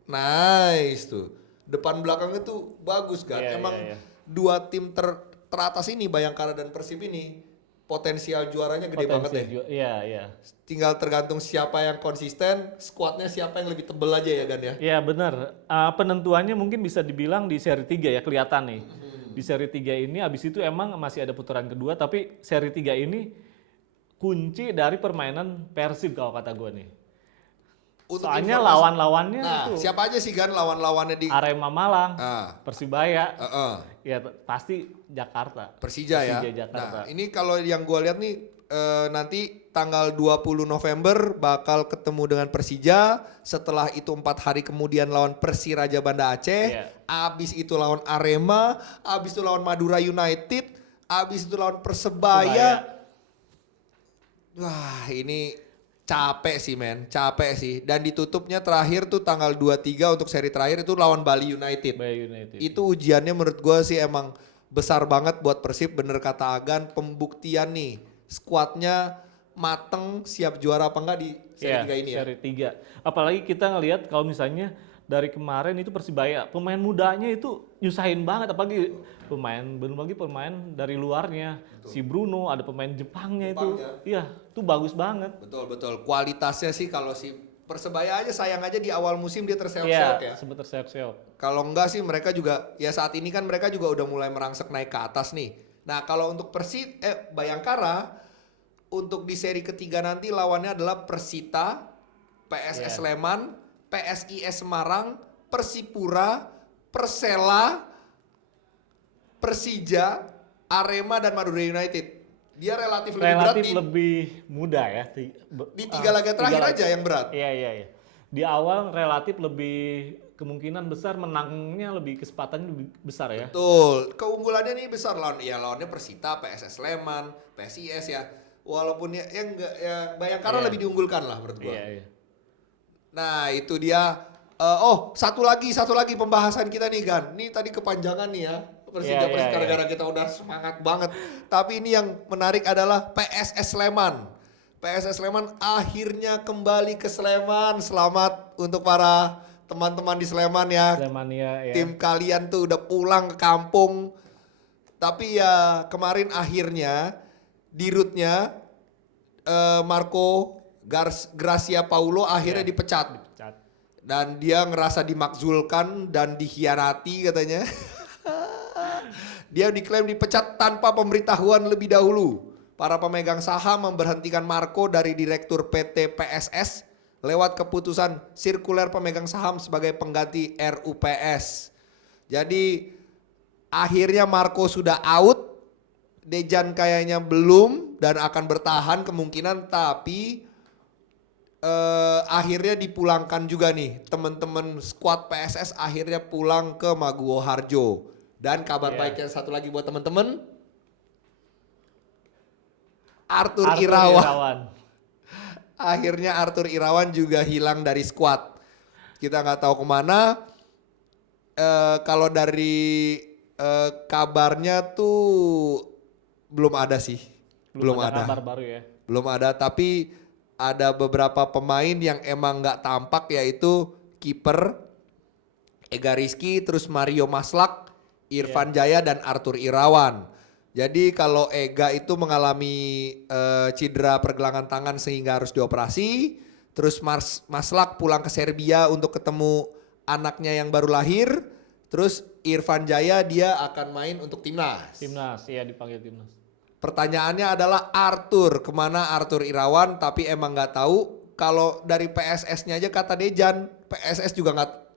Nice tuh. Depan belakangnya tuh bagus kan. Iya, Emang iya, iya. dua tim teratas ini Bayangkara dan Persib ini potensial juaranya gede banget deh. Iya, iya. Tinggal tergantung siapa yang konsisten, skuadnya siapa yang lebih tebel aja ya Gan ya. Iya benar. Penentuannya mungkin bisa dibilang di seri 3 ya, kelihatan nih. Di seri 3 ini abis itu emang masih ada putaran kedua, tapi seri 3 ini kunci dari permainan Persib kalau kata gue nih. Untuk Soalnya informasi- lawan-lawannya Nah, itu siapa aja sih Gan lawan-lawannya di Arema Malang, Ah, Persibaya, heeh. ya pasti Jakarta. Persija ya. Jakarta. Nah, ini kalau yang gue lihat nih nanti tanggal 20 November bakal ketemu dengan Persija, setelah itu 4 hari kemudian lawan Persiraja Banda Aceh, Iya. abis itu lawan Arema, abis itu lawan Madura United, abis itu lawan Persebaya. Wah, ini capek sih men, capek sih. Dan ditutupnya terakhir tuh tanggal 23 untuk seri terakhir itu lawan Bali United. Persibaya United. Itu ujiannya menurut gue sih emang besar banget buat Persib, bener kata Agan, pembuktian nih. Skuadnya mateng, siap juara apa enggak di seri 3 ini ya. Seri 3. Apalagi kita ngelihat kalau misalnya dari kemarin itu Persibaya, pemain mudanya itu nyusahin banget, apalagi belum lagi pemain dari luarnya. Si Bruno, ada pemain Jepangnya itu. Iya, itu bagus banget. Betul. Kualitasnya sih kalau si Persebaya aja sayang aja di awal musim dia terseok-seok Iya, ya. sempat terseok-seok. Kalau enggak sih mereka juga, ya saat ini kan mereka juga udah mulai merangsek naik ke atas nih. Nah kalau untuk Bayangkara, untuk di seri ketiga nanti lawannya adalah Persita, PSS Sleman, PSIS Semarang, Persipura, Persela, Persija, Arema dan Madura United. Dia relatif lebih berat Lebih mudah ya. di 3 laga terakhir aja yang berat. Iya. Di awal relatif lebih kemungkinan besar menangnya kesempatannya lebih besar ya. Betul, keunggulannya nih besar lawannya Persita, PSS Sleman, PSIS ya. Walaupun Bayangkara lebih diunggulkan lah menurut gua. Iya. Nah, itu dia. Satu lagi pembahasan kita nih Gan. Ini tadi kepanjangan nih ya. Persija gara-gara kita udah semangat banget. Tapi ini yang menarik adalah PSS Sleman. PSS Sleman akhirnya kembali ke Sleman. Selamat untuk para teman-teman di Sleman ya. Slemania ya. Tim kalian tuh udah pulang ke kampung. Tapi ya kemarin akhirnya di rootnya Marco Gracia Paulo akhirnya dipecat. Dan dia ngerasa dimakzulkan dan dikhianati katanya. Dia diklaim dipecat tanpa pemberitahuan lebih dahulu. Para pemegang saham memberhentikan Marco dari Direktur PT PSS lewat keputusan sirkuler pemegang saham sebagai pengganti RUPS. Jadi akhirnya Marco sudah out, Dejan kayaknya belum dan akan bertahan kemungkinan, tapi akhirnya dipulangkan juga nih teman-teman skuad PSS akhirnya pulang ke Maguwo Harjo. Dan kabar baik yang satu lagi buat teman-teman, Arthur Irawan. Akhirnya Arthur Irawan juga hilang dari skuad. Kita nggak tahu kemana. Kalau dari kabarnya tuh belum ada sih. Belum ada. Kabar baru ya. Belum ada, tapi ada beberapa pemain yang emang nggak tampak, yaitu kiper Ega Rizky, terus Mario Maslak, Irfan Jaya dan Arthur Irawan. Jadi kalau Ega itu mengalami cedera pergelangan tangan sehingga harus dioperasi. Terus Maslak pulang ke Serbia untuk ketemu anaknya yang baru lahir. Terus Irfan Jaya dia akan main untuk timnas. Timnas, iya dipanggil timnas. Pertanyaannya adalah Arthur, kemana Arthur Irawan? Tapi emang nggak tahu. Kalau dari PSS-nya aja kata Dejan,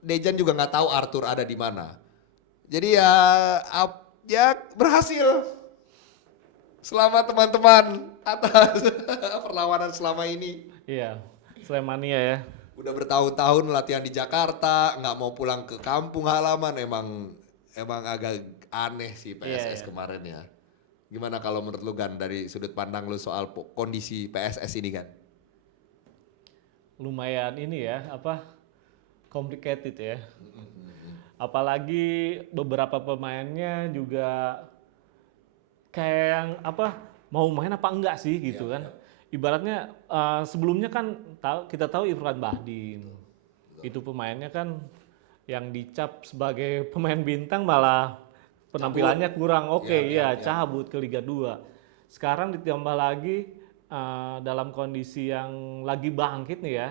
Dejan juga nggak tahu Arthur ada di mana. Jadi ya berhasil. Selamat teman-teman atas perlawanan selama ini. Iya, Slemania ya. Udah bertahun-tahun latihan di Jakarta, nggak mau pulang ke kampung halaman. Emang agak aneh sih PSS kemarin ya. Gimana kalau menurut lu Gan, dari sudut pandang lu soal kondisi PSS ini Gan? Lumayan ini ya, complicated ya. Apalagi beberapa pemainnya juga kayak yang mau main apa enggak sih gitu kan. ibaratnya sebelumnya kan kita tahu Irfan Bahdim. Itu pemainnya kan yang dicap sebagai pemain bintang malah penampilannya kurang oke, ya cabut ke Liga 2. Sekarang ditambah lagi dalam kondisi yang lagi bangkit nih ya.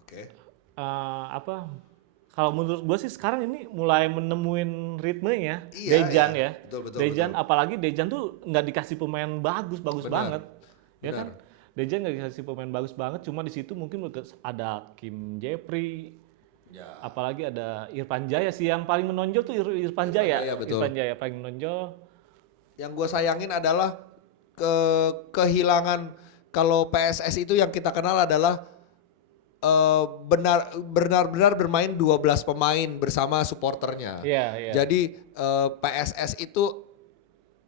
Oke. Kalau menurut gue sih sekarang ini mulai menemuin ritmenya. Iya, Dejan iya. ya. Betul, Dejan apalagi Dejan tuh nggak dikasih pemain bagus Benar, banget. Ya benar. kan? Dejan nggak dikasih pemain bagus banget, cuma di situ mungkin ada Kim Jeffrey, Ya. apalagi ada Irfan Jaya sih yang paling menonjol tuh Irfan Jaya. Jaya, betul. Irfan Jaya paling menonjol. Yang gue sayangin adalah kehilangan, kalau PSS itu yang kita kenal adalah benar-benar bermain 12 pemain bersama supporternya. Iya, iya. Jadi PSS itu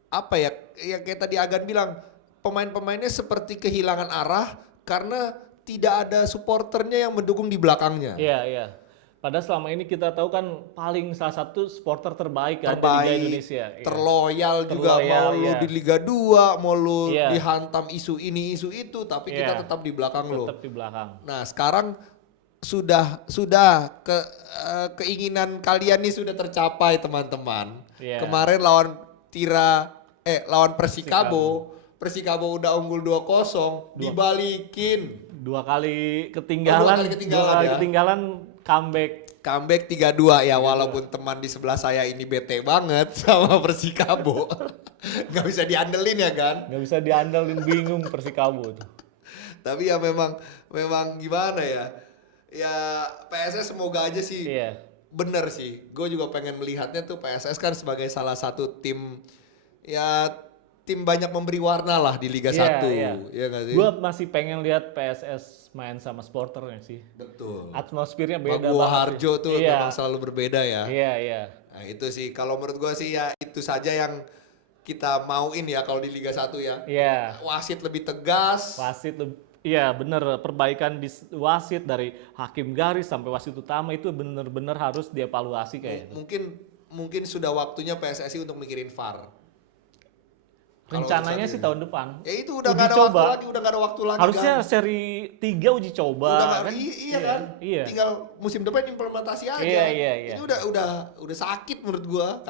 apa ya? Ya kayak tadi Agan bilang, pemain-pemainnya seperti kehilangan arah karena tidak ada supporternya yang mendukung di belakangnya. Iya, iya. Padahal selama ini kita tahu kan paling salah satu supporter terbaik kan di Liga Indonesia. Iya. Terloyal juga, Terloyal, mau lu iya. di Liga 2, mau lu Iya. dihantam isu ini isu itu, tapi Iya. kita tetap di belakang lu. Tetap di belakang. Nah sekarang sudah keinginan kalian nih sudah tercapai teman-teman. Iya. Kemarin lawan Persikabo udah unggul 2-0, dibalikin. Dua kali ketinggalan, ya. Comeback 3-2 ya, walaupun teman di sebelah saya ini bete banget sama Persikabo. Nggak bisa diandelin ya kan? Nggak bisa diandalin, bingung Persikabo tuh. Tapi ya memang gimana ya? Ya PSS semoga aja sih. Iya. Bener sih. Gue juga pengen melihatnya tuh PSS kan sebagai salah satu tim, ya tim banyak memberi warna lah di Liga 1. Iya nggak sih? Gue masih pengen lihat PSS main sama supporternya sih. Betul. Atmosfernya beda Gua banget. Harjo sih. tuh Iya. memang selalu berbeda ya. Iya, iya. Nah itu sih, kalau menurut gue sih ya itu saja yang kita mauin ya kalau di Liga 1 ya. Iya. Wasit lebih tegas. Iya bener, perbaikan di wasit dari hakim garis sampai wasit utama itu bener-bener harus dievaluasi kayaknya. Mungkin sudah waktunya PSSI untuk mikirin VAR. Rencananya sih tahun depan. Ya itu udah Uji nggak ada coba. waktu lagi, udah nggak ada waktu lagi. Harusnya kan? seri 3 uji coba. Udah nggak, kan? iya kan? Iya. Tinggal musim depan implementasi aja. Iya. Ini udah sakit menurut gua,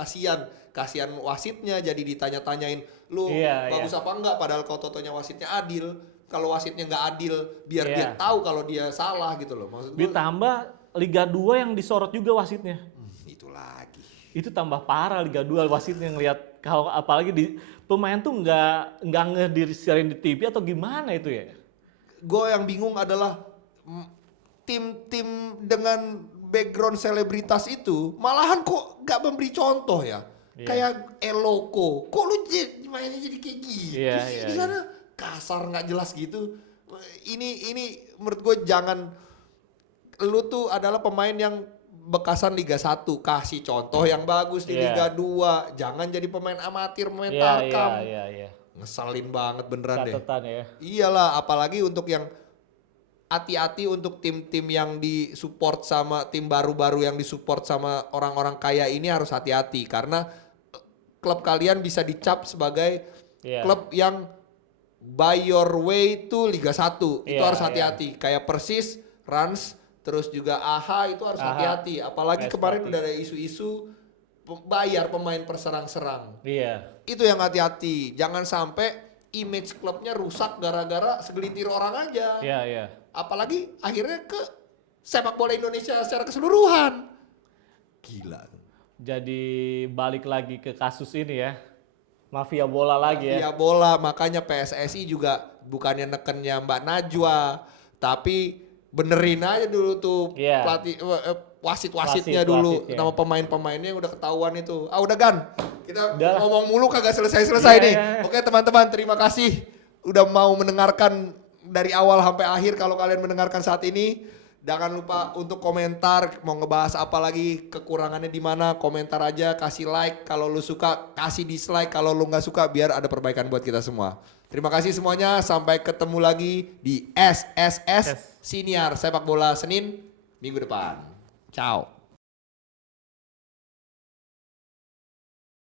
kasihan wasitnya jadi ditanya-tanyain lu bagus apa enggak, padahal kalau totonya wasitnya adil. Kalau wasitnya nggak adil, biar dia tahu kalau dia salah gitu loh. Maksud gua. Ditambah Liga 2 yang disorot juga wasitnya. Itu lagi. Itu tambah parah Liga 2 wasitnya ngelihat, kalau apalagi di pemain tuh nggak ngedisiarin di TV atau gimana itu ya? Gue yang bingung adalah tim-tim dengan background selebritas itu malahan kok nggak memberi contoh ya. Kayak Eloko, kok lu mainnya jadi kayak gitu sih di sana, kasar nggak jelas gitu. Ini menurut gue jangan, lu tuh adalah pemain yang bekasan Liga 1, kasih contoh yang bagus di Liga 2, jangan jadi pemain amatir, pemain tarkam. Iya. Ngeselin banget beneran Catatan deh. ya. Iyalah, apalagi untuk yang hati-hati untuk tim-tim yang disupport sama tim baru-baru yang disupport sama orang-orang kaya ini, harus hati-hati karena klub kalian bisa dicap sebagai klub yang by your way to Liga 1. Itu harus hati-hati. Kayak Persis, Rans, terus juga AHA itu harus hati-hati. Apalagi kemarin udah ada isu-isu bayar pemain perserang-serang. Iya. Itu yang hati-hati. Jangan sampai image klubnya rusak gara-gara segelintir orang aja. Iya. Apalagi akhirnya ke sepak bola Indonesia secara keseluruhan. Gila. Jadi balik lagi ke kasus ini ya. Mafia bola lagi ya. Mafia bola, makanya PSSI juga bukannya nekennya Mbak Najwa, tapi benerin aja dulu tuh pelatih wasit-wasitnya dulu, nama pemain-pemainnya udah ketahuan itu. Udah Gan, kita ngomong mulu kagak selesai-selesai nih. Oke teman-teman, terima kasih udah mau mendengarkan dari awal sampai akhir. Kalau kalian mendengarkan saat ini, jangan lupa untuk komentar, mau ngebahas apa lagi, kekurangannya di mana, komentar aja, kasih like kalau lu suka, kasih dislike kalau lu nggak suka, biar ada perbaikan buat kita semua. Terima kasih semuanya, sampai ketemu lagi di SSS Siniar Sepak Bola Senin minggu depan. Ciao.